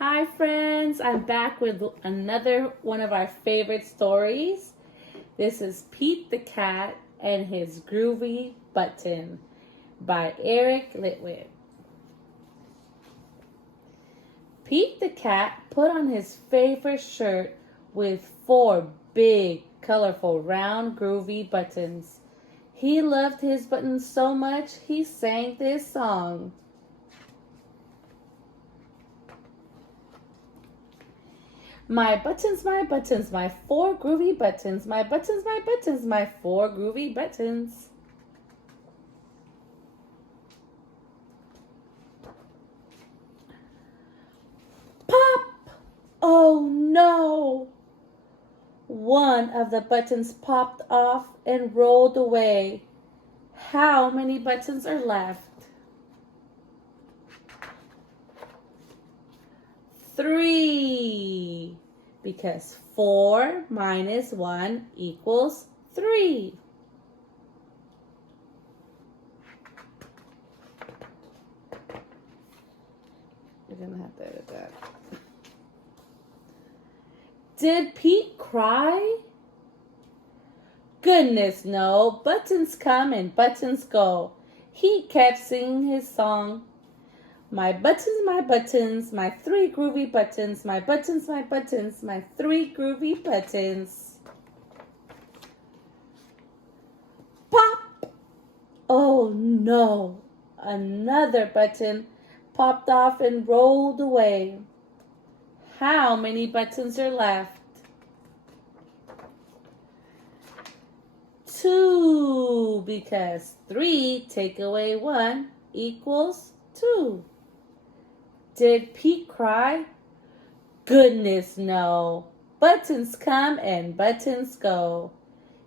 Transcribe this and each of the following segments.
Hi friends, I'm back with another one of our favorite stories. This is Pete the Cat and His Groovy Button by Eric Litwit. Pete the Cat put on his favorite shirt with 4 big, colorful, round, groovy buttons. He loved his buttons so much, he sang this song. My buttons, my 4 groovy buttons. My buttons, my 4 groovy buttons. Pop! Oh no! One of the buttons popped off and rolled away. How many buttons are left? 3, because 4 minus 1 equals 3. You're going to have to edit that. Did Pete cry? Goodness no, buttons come and buttons go. He kept singing his song. My 3 groovy buttons, my 3 groovy buttons. Pop! Oh no, another button popped off and rolled away. How many buttons are left? 2, because 3 take away 1 equals 2. Did Pete cry? Goodness no. Buttons come and buttons go.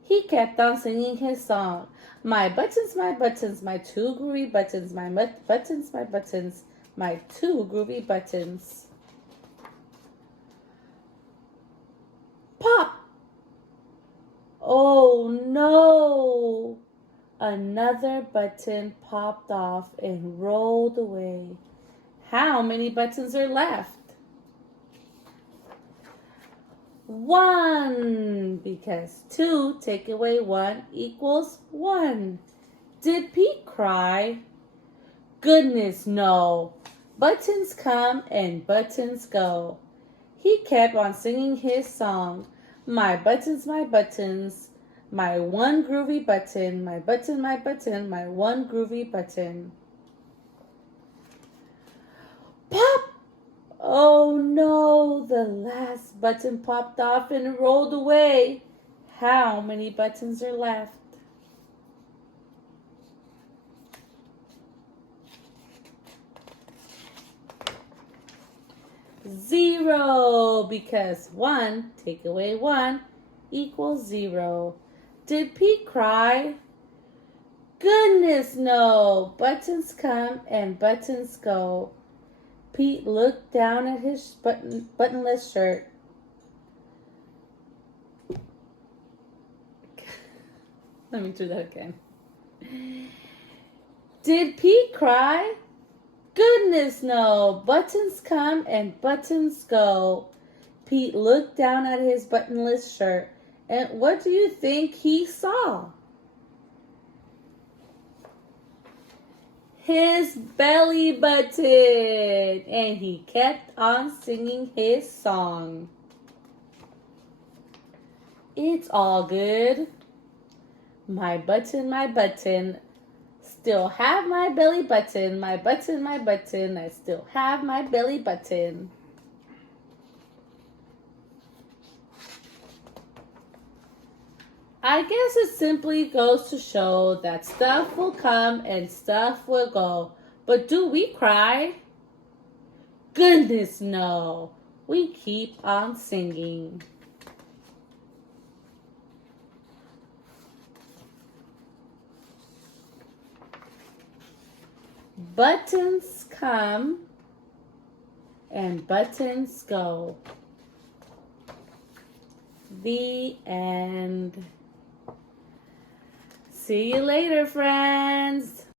He kept on singing his song. My 2 groovy buttons, my 2 groovy buttons. Pop! Oh no! Another button popped off and rolled away. How many buttons are left? 1, because 2 take away 1 equals 1. Did Pete cry? Goodness no. Buttons come and buttons go. He kept on singing his song. My 1 groovy button, my 1 groovy button. Pop! Oh no, the last button popped off and rolled away. How many buttons are left? 0, because 1 take away 1 equals 0. Did Pete cry? Goodness no, buttons come and buttons go. Pete looked down at his buttonless shirt. Let me do that again. Did Pete cry? Goodness no, buttons come and buttons go. Pete looked down at his buttonless shirt, and what do you think he saw? His belly button, and he kept on singing his song. It's all good. My button, still have my belly button. My button, I still have my belly button. I guess it simply goes to show that stuff will come and stuff will go. But do we cry? Goodness no. We keep on singing. Buttons come and buttons go. The end. See you later, friends.